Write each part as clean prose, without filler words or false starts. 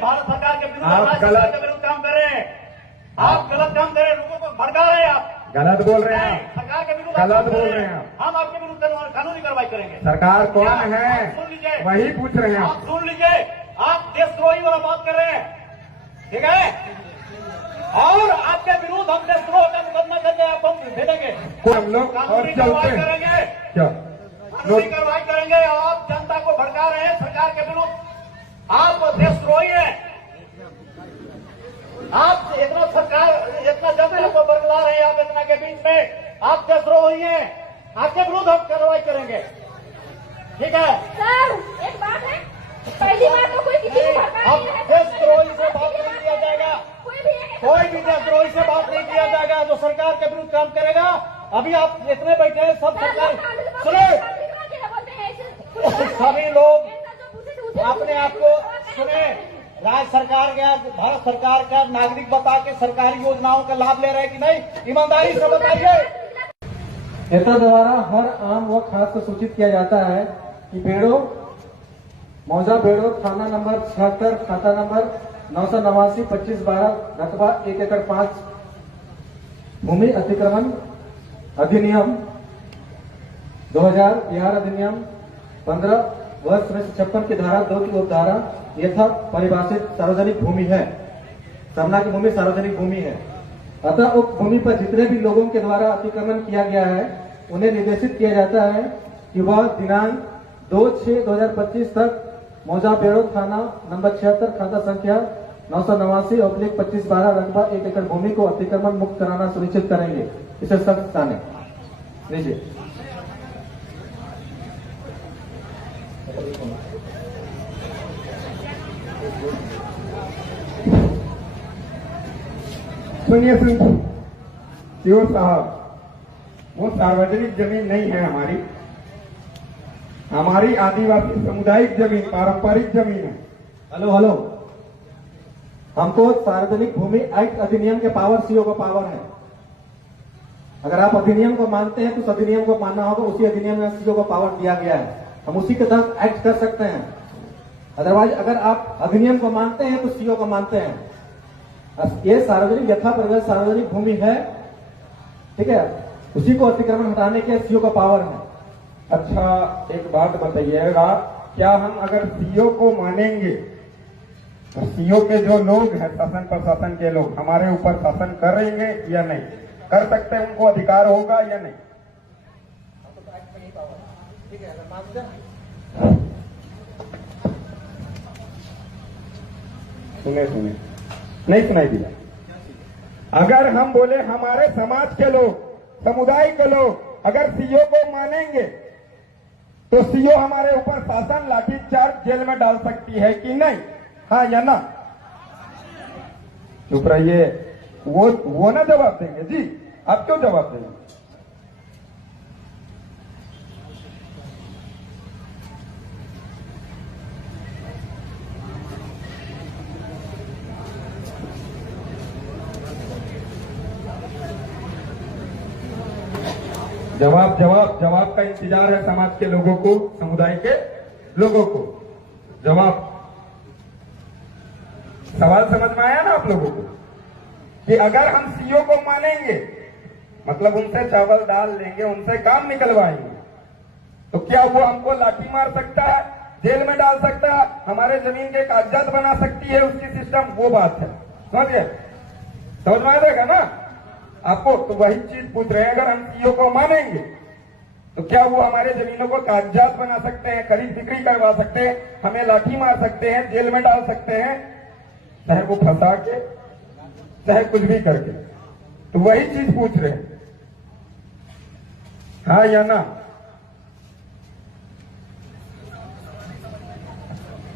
भारत सरकार के विरुद्ध, राज्य सरकार के विरुद्ध काम कर रहे हैं। आप गलत काम कर रहे हैं, लोगों को भड़का रहे हैं, आप गलत बोल रहे हैं, सरकार के विरुद्ध गलत बोल रहे हैं। हम आपके विरुद्ध कानूनी कार्रवाई करेंगे। सरकार कौन है सुन लीजिए, वही पूछ रहे हैं। आप सुन लीजिए, आप देशद्रोही वाला बात कर रहे हैं, ठीक है? और आपके विरुद्ध हम देशद्रोह का मुकदमा करके आप हम भेजेंगे, हम लोग और कानूनी चलते कार्रवाई हैं करेंगे, क्या कानूनी कार्रवाई करेंगे। आप जनता को भड़का रहे हैं सरकार के विरुद्ध, आप देशद्रोही हैं। आप इतना सरकार, इतना जनता को बरगला रहे हैं, आप इतना के बीच में आप देशद्रोही हैं। आपके विरुद्ध हम कार्रवाई करेंगे, ठीक है? सर एक बात है, पहली बार तो कोई किसी को भड़का अब नहीं है। देशद्रोही से बात नहीं किया जाएगा, कोई भी देशद्रोही से बात नहीं किया जाएगा जो सरकार के विरुद्ध काम करेगा। अभी आप इतने बैठे हैं, सब सरकार सुने, सभी लोग अपने आप को सुने, राज्य सरकार का, भारत सरकार का नागरिक बता के सरकारी योजनाओं का लाभ ले रहे हैं कि नहीं, ईमानदारी से बताइए। नेता द्वारा हर आम व खास को सूचित किया जाता है कि बेड़ो मौजा बेड़ो थाना नंबर 76 खाता नंबर 989 2512 रकबा 1 एकड़ 5 भूमि अतिक्रमण अधिनियम 2000 बिहार अधिनियम 15 वर्ष 56 की धारा 2 की उपधारा यथा परिभाषित सार्वजनिक भूमि है। सरना की भूमि सार्वजनिक भूमि है। अतः उक्त भूमि पर जितने भी लोगों के द्वारा अतिक्रमण किया गया है उन्हें निर्देशित किया जाता है कि वह दिनांक 2/6/2025 तक मौजा बेड़ो थाना नंबर 76 खाता संख्या 989/2512 रकबा 1 एकड़ भूमि को अतिक्रमण मुक्त कराना सुनिश्चित करेंगे। इसे सख्त जाने लीजिए। सुनिए सीओ साहब, वो सार्वजनिक जमीन नहीं है हमारी, हमारी आदिवासी सामुदायिक जमीन, पारंपरिक जमीन है। हेलो, हमको सार्वजनिक भूमि एक्ट अधिनियम के पावर सीओ का पावर है। अगर आप अधिनियम को मानते हैं तो उस अधिनियम को मानना होगा, उसी अधिनियम में सीओ को पावर दिया गया है, हम उसी के तहत एक्ट कर सकते हैं। अदरवाइज अगर आप अधिनियम को मानते हैं तो सीओ को मानते हैं। ये सार्वजनिक यथा परिभाषित सार्वजनिक भूमि है, ठीक है, उसी को अतिक्रमण हटाने के सीओ का पावर है। अच्छा एक बात बताइएगा, क्या हम अगर सीओ को मानेंगे तो सीओ के जो लोग हैं, शासन प्रशासन के लोग, हमारे ऊपर शासन करेंगे या नहीं कर सकते, उनको अधिकार होगा या नहीं? सुने नहीं सुनाई दिया। अगर हम बोले हमारे समाज के लोग, समुदाय के लोग अगर सीओ को मानेंगे तो सीओ हमारे ऊपर शासन, लाठीचार्ज, जेल में डाल सकती है कि नहीं? हाँ या ना? चुप रहिए, वो ना जवाब देंगे जी, आप क्यों जवाब देंगे? जवाब का इंतजार है समाज के लोगों को, समुदाय के लोगों को। जवाब, सवाल समझ में आया ना आप लोगों को? कि अगर हम सीओ को मानेंगे, मतलब उनसे चावल डाल लेंगे, उनसे काम निकलवाएंगे, तो क्या वो हमको लाठी मार सकता है, जेल में डाल सकता है, हमारे जमीन के कागजात बना सकती है उसकी सिस्टम? वो बात है, समझिए, समझ में आएगा ना आपको? तो वही चीज पूछ रहे हैं, अगर हम सीओ को मानेंगे तो क्या वो हमारे जमीनों को कागजात बना सकते हैं, खरीद बिक्री करवा सकते हैं, हमें लाठी मार सकते हैं, जेल में डाल सकते हैं, चाहे वो फंसा के, चाहे कुछ भी करके? तो वही चीज पूछ रहे हैं, हाँ या ना?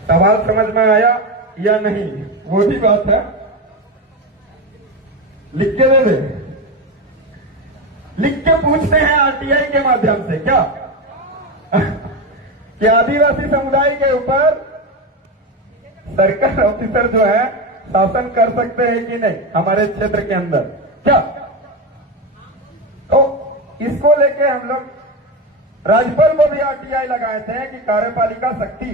सवाल समझ में आया या नहीं? वो भी बात है, लिख के दे दे, लिख के पूछते हैं आरटीआई के माध्यम से क्या कि आदिवासी समुदाय के ऊपर सरकार ऑफिसर जो है शासन कर सकते हैं कि नहीं हमारे क्षेत्र के अंदर, क्या? तो इसको लेके हम लोग राज्यपाल को भी आरटीआई लगाए थे कि कार्यपालिका शक्ति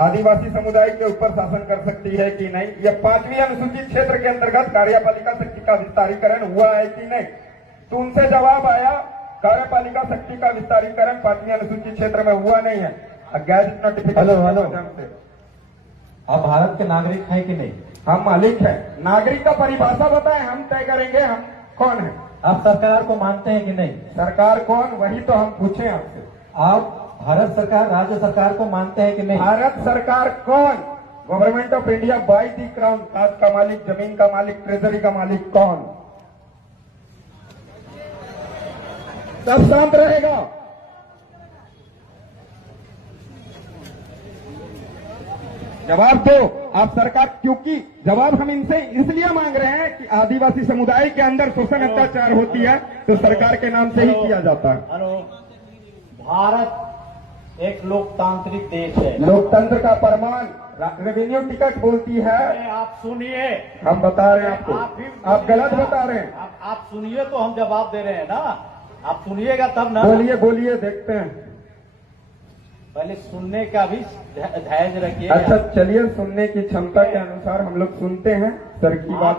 आदिवासी समुदाय के ऊपर शासन कर सकती है कि नहीं, या 5वीं अनुसूचित क्षेत्र के अंतर्गत कार्यपालिका शक्ति का विस्तारीकरण हुआ है कि नहीं। तो उनसे जवाब आया कार्यपालिका शक्ति का विस्तारीकरण 5वीं अनुसूचित क्षेत्र में हुआ नहीं है। Gadget notification hello. के माध्यम से आप भारत के नागरिक हैं कि नहीं? हम मालिक है। नागरिक का परिभाषा बताएं, हम तय करेंगे हम कौन है। आप सरकार को मानते हैं कि नहीं? सरकार कौन, वही तो हम पूछे आपसे। आप भारत सरकार, राज्य सरकार को मानते हैं कि नहीं? भारत सरकार कौन? Government of India by the crown. काज का मालिक, जमीन का मालिक, ट्रेजरी का मालिक कौन? सब शांत रहेगा। जवाब दो आप सरकार, क्योंकि जवाब हम इनसे इसलिए मांग रहे हैं कि आदिवासी समुदाय के अंदर शोषण अत्याचार होती है तो सरकार के नाम से ही किया जाता है। हेलो, भारत एक लोकतांत्रिक देश है। लोकतंत्र का प्रमाण रेवेन्यू टिकट बोलती है। आप सुनिए, हम बता रहे हैं आपको, आप गलत बता रहे हैं। आप सुनिए तो हम जवाब दे रहे हैं ना, आप सुनिएगा तब ना। बोलिए बोलिए, देखते हैं। पहले सुनने का भी धैर्य रखिए। अच्छा चलिए, सुनने की क्षमता के अनुसार हम लोग सुनते हैं सर की बात।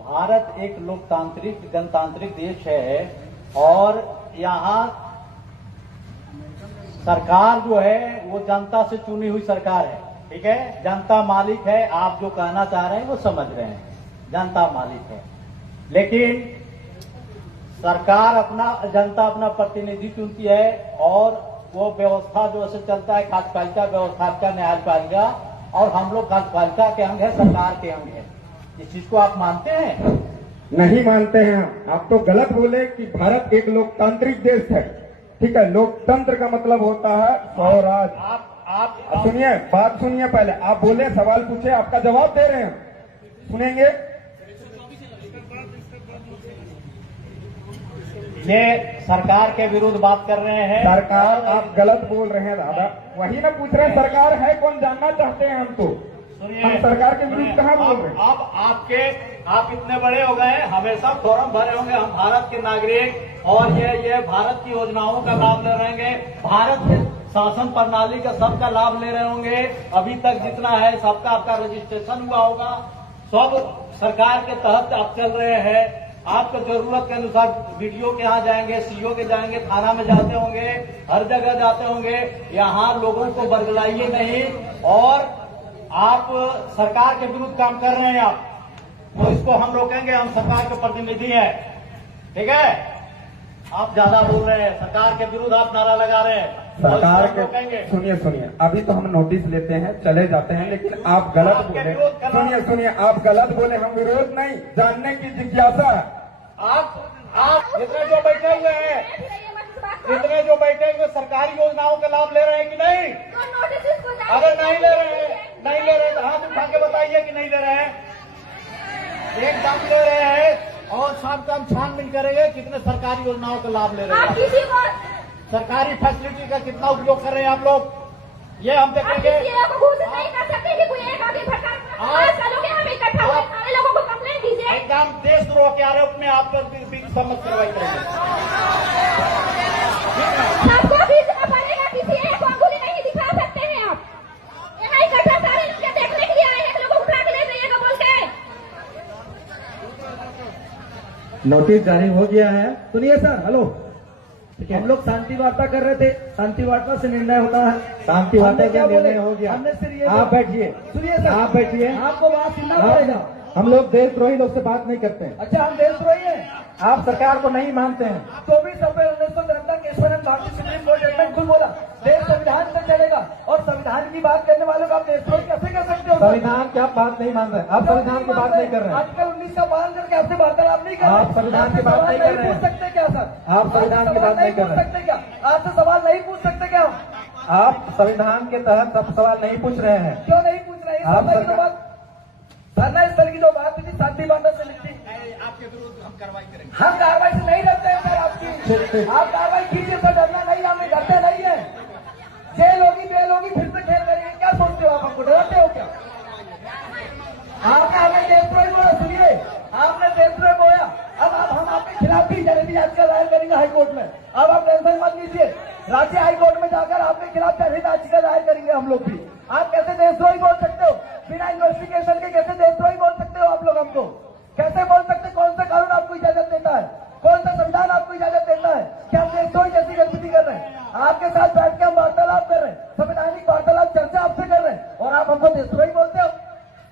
भारत एक लोकतांत्रिक गणतांत्रिक देश है और यहाँ सरकार जो है वो जनता से चुनी हुई सरकार है। ठीक है, जनता मालिक है। आप जो कहना चाह रहे हैं वो समझ रहे हैं, जनता मालिक है। लेकिन सरकार जनता अपना प्रतिनिधि चुनती है और वो व्यवस्था जो ऐसे चलता है, कार्यपालिका व्यवस्था, न्यायपालिका, और हम लोग कार्यपालिका के अंग है, सरकार के अंग है। इस चीज को आप मानते हैं? नहीं मानते हैं। आप तो गलत बोले कि भारत एक लोकतांत्रिक देश है। ठीक है, लोकतंत्र का मतलब होता है स्वराज। आप सुनिए, बात सुनिए। पहले आप बोले, सवाल पूछे, आपका जवाब दे रहे हैं, सुनेंगे। ये सरकार के विरुद्ध बात कर रहे हैं। सरकार, आप गलत बोल रहे हैं दादा। वही ना पूछ रहे हैं, सरकार है कौन, जानना चाहते हैं हम तो। सुनिए, हम सरकार के विरुद्ध कहाँ बोल रहे हैं? आप इतने बड़े हो गए, हमेशा फॉर्म भरे होंगे, हम भारत के नागरिक और ये भारत की योजनाओं का लाभ ले रहेंगे, भारत के शासन प्रणाली का सबका लाभ ले रहे होंगे। अभी तक जितना है सबका आपका रजिस्ट्रेशन हुआ होगा, सब सरकार के तहत आप चल रहे हैं। आपको जरूरत के अनुसार वीडियो के यहाँ जाएंगे, सीओ के जाएंगे, थाना में जाते होंगे, हर जगह जाते होंगे। यहाँ लोगों को बरगलाइए नहीं, और आप सरकार के विरुद्ध काम कर रहे हैं आप, तो इसको हम रोकेंगे। हम सरकार के प्रतिनिधि हैं, ठीक है? आप ज्यादा बोल रहे हैं, सरकार के विरुद्ध आप नारा लगा रहे हैं, सरकार तो इसको रोकेंगे। के सुनिए, अभी तो हम नोटिस लेते हैं, चले जाते हैं, लेकिन आप गलत आपके बोले। विरोध करना- सुनिए, आप गलत बोले। हम विरोध नहीं, जानने की जिज्ञासा है। आप इतने जो बैठे हुए हैं, इतने जो बैठे हुए सरकारी योजनाओं का लाभ ले रहे हैं कि नहीं? अगर नहीं ले रहे हैं तो हाथ उठा के बताइए कि नहीं ले रहे हैं। एकदम ले रहे हैं, और सबका हम छानबीन करेंगे कितने सरकारी योजनाओं का लाभ ले रहे आप हैं, किसी को सरकारी फैसिलिटी का कितना उपयोग कर रहे हैं आप लोग, ये हम आप देखेंगे। किसी को घोषित नहीं कर सकते कि कोई एक आगे भटका। आज करोगे, हम इकट्ठा हुए सारे लोगों को कंप्लेंट दीजिए। एकदम देशद्रोह के आरोप में आप पर भी समझ कार्रवाई करेंगे। सबको खींचना पड़ेगा, किसी एक को अंगुली नहीं दिखा सकते हैं आप। यहाँ इकट्ठा सारे लोग देखने के लिए आए हैं, लोगों को उठा के ले जाइएगा बोल के। नोटिस जारी हो गया है। सुनिए सर, हेलो, हम लोग शांति वार्ता कर रहे थे, शांति वार्ता से निर्णय होता है। शांति वार्ता का निर्णय हो गया। हमने सिर्फ ये आप बैठिए, सुनिए सर, आप बैठिए। आपको बात सुनना पड़ेगा। हम लोग देशद्रोही लोग से बात नहीं करते हैं। अच्छा, हम देशद्रोही हैं? आप सरकार को नहीं मानते हैं। 24 अप्रैल 1973 केशवानंद भारतीय सुप्रीम कोर्ट जजमेंट खुद बोला, देश संविधान से चलेगा, और संविधान की बात करने वालों को आप देशद्रोही कैसे कर सकते हो? संविधान की आप बात नहीं मान रहे, आप संविधान की बात नहीं कर रहे हैं। आर्टिकल 19 का पालन करके आपसे वार्तालाप नहीं कर रहे। आप संविधान की बात नहीं कर रहे हैं। पूछ सकते क्या सर? आप संविधान की बात नहीं कर रहे हैं। सकते क्या? आपसे सवाल नहीं पूछ सकते क्या? आप संविधान के तहत सब सवाल नहीं पूछ रहे हैं। क्यों नहीं पूछ रहे? आप धरना की जो बात, धरना स्थल की जो बात थी, शांति वार्ता से लिखती। आपके विरुद्ध हम कार्रवाई करेंगे। हम कार्रवाई से नहीं डरते हैं सर आपकी। आप कार्रवाई कीजिए सर, डरना नहीं, हमें डरते नहीं है। जेल होगी, बेल होगी, फिर से खेल करेंगे, क्या सोचते हो आप? हमको डरते हो क्या? आपने हमें देशद्रोही बोला। सुनिए, आपने देशद्रोही बोला, अब हम आपके खिलाफ भी जनहित याचिका दायर करेंगे हाईकोर्ट में। अब आप टेंशन मत लीजिए, राज्य हाईकोर्ट में जाकर आपके खिलाफ जनहित याचिका दायर करेंगे हम लोग भी। आप कैसे देशद्रोही बोल सकते हो? बिना इन्वेस्टिगेशन के कैसे देशद्रोही बोल सकते हो आप लोग हमको? कैसे बोल सकते? कौन सा कानून आपको इजाजत देता है? कौन सा संविधान आपको इजाजत देता है कि आप देशद्रोही जैसी गतिविधि कर रहे हैं? आपके साथ बैठ के हम वार्तालाप कर रहे हैं, संवैधानिक वार्तालाप चर्चा आपसे कर रहे हैं, और आप हमको देशद्रोही बोलते हो?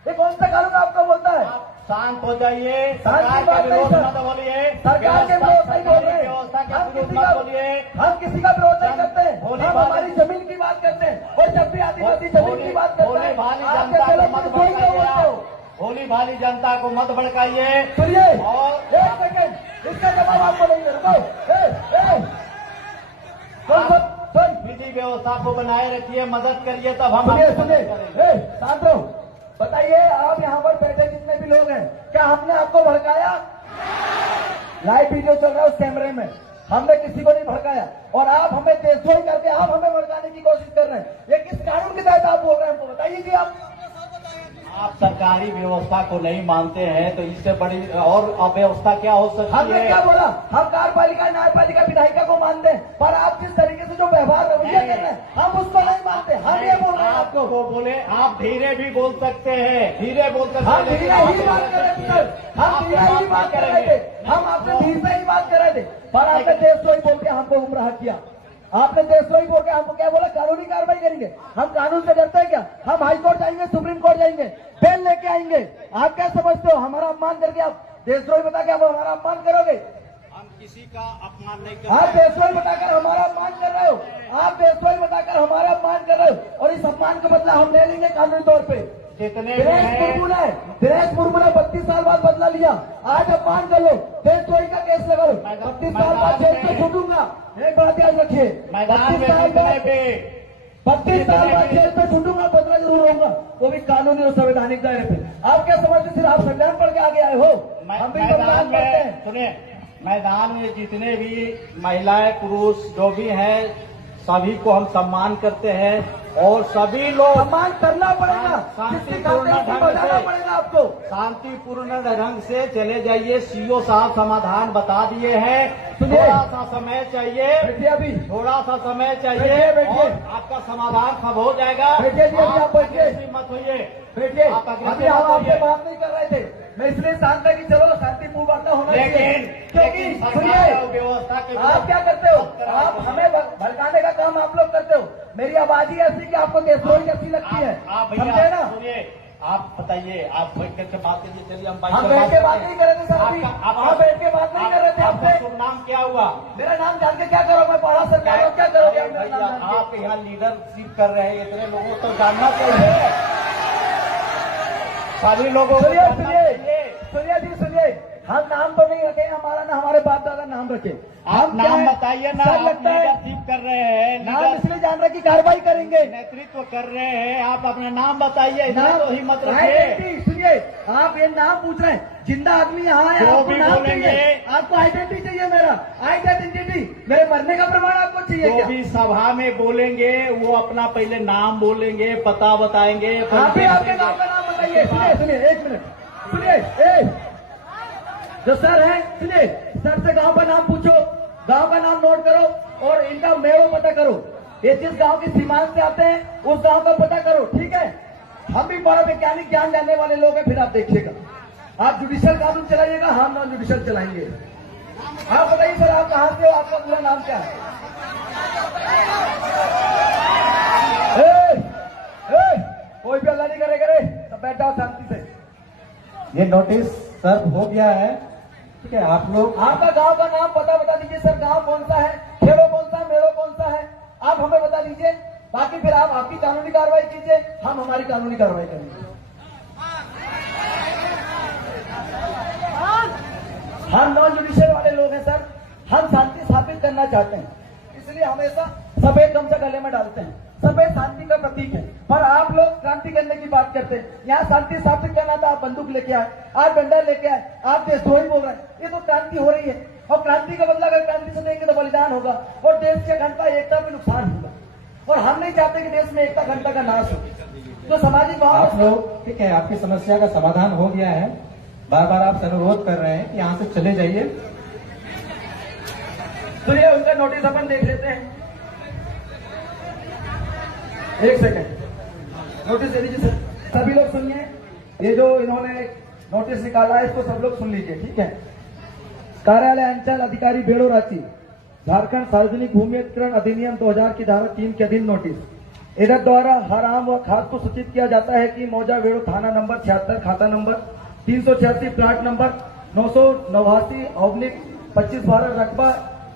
ये कौन सा कानून आपको बोलता है? शांत हो जाइए, शांत की सरकार बात के नहीं विरोध सर। मत बोलिए, सरकार के विरोध नहीं बोल रहे हैं। व्यवस्था के हम विरोध किसी मत का बोलिए। विरोध नहीं करते हैं। भोली हम भाली- हमारी जमीन की बात करते हैं, और जब भी आदिवासी जमीन की बात करते भोली हैं भाली आप जनता कैसे को लोग मत देशद्रोही क्यों बोलते हो? भड़काइए, भोली भाली जनता को मत भड़काइए। सुनिए, और एक सेकंड, इसका जवाब आपको नहीं दे रहा। सुन, विधि व्यवस्था को बनाए रखिए, मदद करिए, तब हम सुनिए आपकी सुनिए, मदद करेंगे। शांत रहो। बताइए, आप यहाँ पर बैठे जितने भी लोग हैं, क्या हमने आपको भड़काया? लाइव वीडियो चल रहा है उस कैमरे में, हमने किसी को नहीं भड़काया, और आप हमें देशद्रोही करके आप हमें भड़काने की कोशिश कर रहे हैं। ये किस कानून के तहत आप बोल रहे हैं, हमको बताइए कि आप सरकारी व्यवस्था को नहीं मानते हैं तो इससे बड़ी और अव्यवस्था क्या हो सकती हमने है? क्या बोला? हम कार्यपालिका न्यायपालिका विधायिका को मानते हैं, पर आप जिस तरीके से जो व्यवहार रवैया कर रहे हैं, हम उसको नहीं मानते। हम ये बोल रहे हैं आपको। वो बोले आप धीरे भी बोल सकते हैं, धीरे बोल सकते हम हैं, धीरे ही बात कर रहे थे सर, हम धीरे ही बात कर रहे थे, हम आपसे धीरे से ही बात कर रहे थे, पर आपने देशद्रोही बोल के हमको गुमराह किया। आपने देशद्रोही बोल के हमको क्या बोला? कानूनी कार्रवाई करेंगे। हम कानून से डरते हैं क्या? हम हाई कोर्ट जाएंगे, सुप्रीम कोर्ट जाएंगे, बेल लेके आएंगे। आप क्या समझते हो? हमारा अपमान करके आप देशद्रोही बता के आप हमारा अपमान करोगे? हम किसी का अपमान नहीं आप करते। देशद्रोही बताकर हमारा अपमान कर रहे हो, आप देशद्रोही बताकर हमारा अपमान कर रहे हो, और इस अपमान का बदला हम ले लेंगे कानूनी तौर पे। जितने भी दिनेश हैं, मुर्मू ने 32 साल बाद बदला लिया। आज अपमान कर लो, देशद्रोही का केस लगा लो, 32 साल बाद जेल से छूटूंगा। एक बात याद रखिए, मैदान में 32 साल जितने बाद भी 32 साल बाद जेल से छूटूंगा, बदला जरूर होगा, वो भी कानूनी और संवैधानिक दायरे पे। आप क्या समझते? सिर्फ आप संविधान पढ़ के आगे आए हो? हम भी मैदान संविधान पढ़ते में हैं। सुनिए, मैदान में जितने भी महिलाएं पुरुष जो भी हैं सभी को हम सम्मान करते हैं, और सभी लोग सम्मान करना पड़ेगा, शांतिपूर्ण जिसकी खातिर उसको ढंग बजाना से- पड़ेगा आपको। शांतिपूर्ण ढंग से चले जाइए। सीओ साहब समाधान बता दिए हैं, सुनिए। थोड़ा सा समय चाहिए, बैठिए अभी, थोड़ा सा समय चाहिए, बैठिए, बैठिए। और आपका समाधान सब हो जाएगा। बैठिए जी, अभी आप बैठिए। aggressive मत होइए। देखिए, आप अग्रसर अभी हम मत आपसे होइए। बात नहीं कर रहे थे, मैं इसलिए शांत है कि चलो शांतिपूर्ण वार्ता होना चाहिए। क्योंकि लेकिन सुनिए, सरकार और व्यवस्था के आप क्या करते हो? आप हमें भड़काने का काम आप लोग करते हो। मेरी आवाज ही ऐसी कि आपको देशद्रोही कैसी लगती है, आप समझे भैया ना? सुनिए, आप बताइए, आप बैठ करके बात कीजिए। चलिए हम हम बैठ के बात नहीं कर रहे थे सर, अभी आप बैठ के बात नहीं कर रहे थे आपका आपसे। शुभ नाम क्या हुआ? मेरा नाम जान के क्या करोगे? मैं पढ़ा सरकार हो, क्या करोगे? आप मेरा भैया, नाम जान आप यहाँ लीडरशिप कर रहे हैं, इतने लोगों को तो जानना चाहिए, सभी लोगों के को सुनिए जानना सुनिए चाहिए। सुनिए जी, सुनिए, हम नाम तो नहीं रखे, हमारा ना हमारे बाप दादा नाम रखे। आप हम क्या नाम है? बताइए ना, सर आप लगता है लीडरशिप कर रहे हैं, नाम लीडर इसलिए जान रहे कि कार्रवाई करेंगे। नेतृत्व कर रहे हैं, आप अपना नाम बताइए, इतना नाम तो हिम्मत रखिए। आइडेंटिटी, सुनिए, आप ये नाम पूछ रहे हैं, जिंदा आदमी यहाँ है, जो आपको भी नाम बोलेंगे। चाहिए, आपको आइडेंटिटी चाहिए। मेरा आइडेंटिटी, मेरे मरने का प्रमाण आपको चाहिए जो क्या? भी सभा में बोलेंगे वो अपना पहले नाम बोलेंगे, पता बताएंगे। आप भी आपके गांव का नाम बताइए। सुनिए सुनिए, एक मिनट सुनिए, जो सर है, सुनिए, सर से गांव का नाम पूछो, गांव का नाम नोट करो, और इनका मेड़ो पता करो। ये जिस गांव की सीमांत से आते हैं उस गांव का पता करो, ठीक है? हम भी बड़ा वैज्ञानिक ज्ञान जानने वाले लोग हैं, फिर आप देखिएगा। आप जुडिशियल कानून चलाइएगा, हम नॉन जुडिशियल चलाएंगे। आप बताइए सर, आप कहाँ से हो? आपका पूरा नाम क्या है? कोई भी अल्लाह नहीं करे, सब बैठ जाओ शांति से। ये नोटिस सर्व हो गया है, ठीक है? आप लोग आपका गांव का नाम पता बता दीजिए सर, गांव कौन सा है, खेड़ो कौन सा, मेड़ो कौन सा है, आप हमें बता दीजिए। बाकी फिर आप आपकी कानूनी कार्रवाई कीजिए, हम हमारी कानूनी कार्रवाई करेंगे। हम नॉन जुडिशियल वाले लोग हैं सर, हम शांति स्थापित करना चाहते हैं, इसलिए हमेशा सफेद गमछा गले में डालते हैं। सफेद शांति का प्रतीक है, पर आप लोग क्रांति करने की बात करते हैं। यहाँ शांति स्थापित करना था, आप बंदूक लेके आए, आप डंडा लेके आए, आप देशद्रोही बोल रहे हैं। ये तो क्रांति हो रही है, और क्रांति का बदला अगर क्रांति से देंगे तो बलिदान होगा, और देश के अखंडता एकता में नुकसान होगा, और हम नहीं चाहते कि देश में एकता अखंडता का नाश हो। तो सामाजिक आप भाव लोग, ठीक है, आपकी समस्या का समाधान हो गया है। बार बार आप अनुरोध कर रहे हैं कि यहाँ से चले जाइए। सुनिए, उनका नोटिस अपन देख लेते हैं। एक सेकंड, नोटिस दे दीजिए सर। सभी लोग सुनिए, ये जो इन्होंने नोटिस निकाला है इसको सब लोग सुन लीजिए, ठीक है। कार्यालय अंचल अधिकारी बेड़ो रांची, झारखंड सार्वजनिक भूमि अधिग्रहण अधिनियम 2000 की धारा 3 के अधीन नोटिस। इधर द्वारा हर आम व खास को सूचित किया जाता है कि मौजा बेड़ो थाना नंबर 76, खाता नंबर 386, प्लाट नंबर 989/25/12, रकबा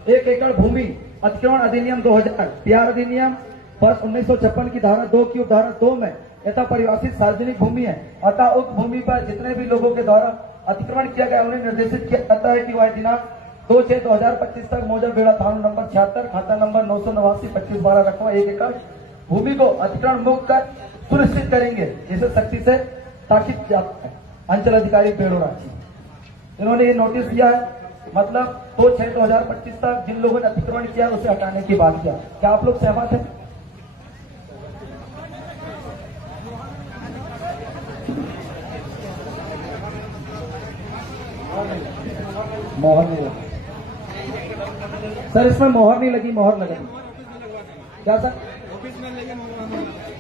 1 एकड़ भूमि अतिक्रमण अधिनियम 2000, बिहार अधिनियम वर्ष 1956 की धारा 2 की उपधारा 2 में यथा परिभाषित सार्वजनिक भूमि है। अतः उक्त भूमि पर जितने भी लोगों के द्वारा अतिक्रमण किया गया उन्हें निर्देशित किया जाता है कि वह दिनांक 2/6/2025 तक मौजा बेड़ा थाना नंबर 76, खाता नंबर 989/25/12, रकबा 1 एकड़ भूमि को अतिक्रमण मुक्त कर सुनिश्चित करेंगे। इसे सख्ती से ताकीद जाता है। अंचल अधिकारी बेड़ो रांची, इन्होंने ये नोटिस दिया है, मतलब 2/6/2025 तक जिन लोगों ने अतिक्रमण किया उसे हटाने की बात किया। क्या आप लोग सहमत हैं? मोहर नहीं लगी सर, इसमें मोहर नहीं लगी, मोहर लगा दी। क्या सर?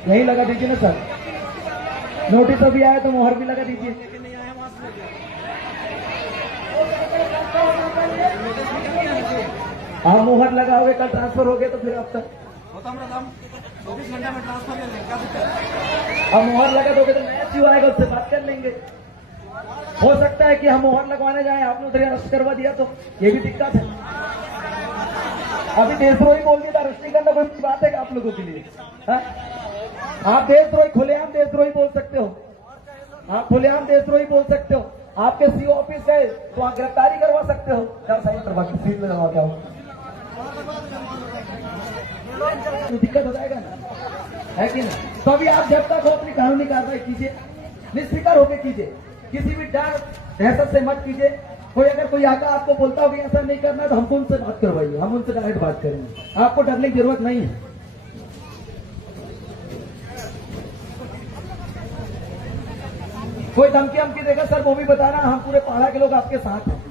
यही लगा दीजिए ना सर, नोटिस अभी आया तो मोहर भी लगा दीजिए। आप मोहर लगाओगे, कल ट्रांसफर हो गए तो फिर अब तक 24 घंटे में ट्रांसफर कर लेंगे। अब मोहर लगा दोगे तो नया क्यों आएगा, उससे बात कर लेंगे। हो सकता है कि हम मोहर लगवाने जाएं, आपने उधर अरेस्ट करवा दिया तो ये भी दिक्कत है। अभी देशद्रोही बोल दिया, अरेस्ट नहीं करना कोई बात है आप लोगों के लिए? हा? आप देशद्रोही, खुलेआम देशद्रोही बोल सकते हो, आप खुलेआम देशद्रोही बोल सकते हो। आपके सीओ ऑफिस गए तो आप गिरफ्तारी करवा सकते हो। क्या साइन करवा के सीट में लगा क्या हो, तो दिक्कत हो जाएगा ना, है कि नहीं? तो अभी आप जब तक हो अपनी कानूनी कार्रवाई कीजिए, निष्फिक्र होकर कीजिए, किसी भी डर दहशत से मत कीजिए। कोई अगर कोई आका आपको बोलता हो कि ऐसा नहीं करना तो हमको उनसे बात करवाइए, हम उनसे डायरेक्ट बात करेंगे, आपको डरने की जरूरत नहीं है। कोई धमकी हमकी देगा सर वो भी बताना, हम पूरे पहाड़ा के लोग आपके साथ हैं।